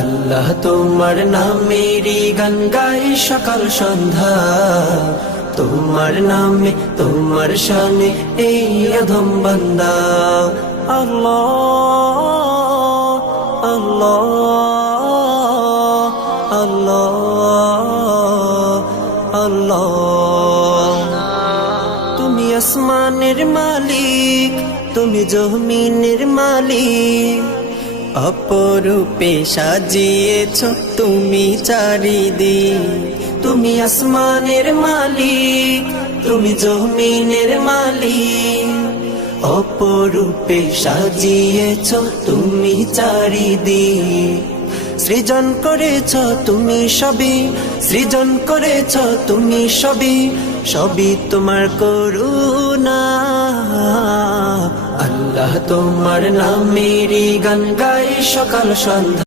আল্লাহ তোমার নামেরই গান গাই সকাল সন্ধ্যা, তোমার নামে তোমার শানে এই অধম বান্দা। আল্লাহ আল্লাহ আল্লাহ আল্লাহ। তুমি আসমানের মালিক, তুমি জমিনের মালিক, অপরূপে সাজিয়েছ তুমি চারিদিক। তুমি আসমানের মালিক, তুমি জমিনের মালিক, অপরূপে সাজিয়েছ তুমি চারিদিক। সৃজন করেছ তুমি সবই, সৃজন করেছ তুমি সবই, সবই তোমার করুণা। আল্লাহ তোমার নামেরই গান গাই সকাল সন্ধ্যা।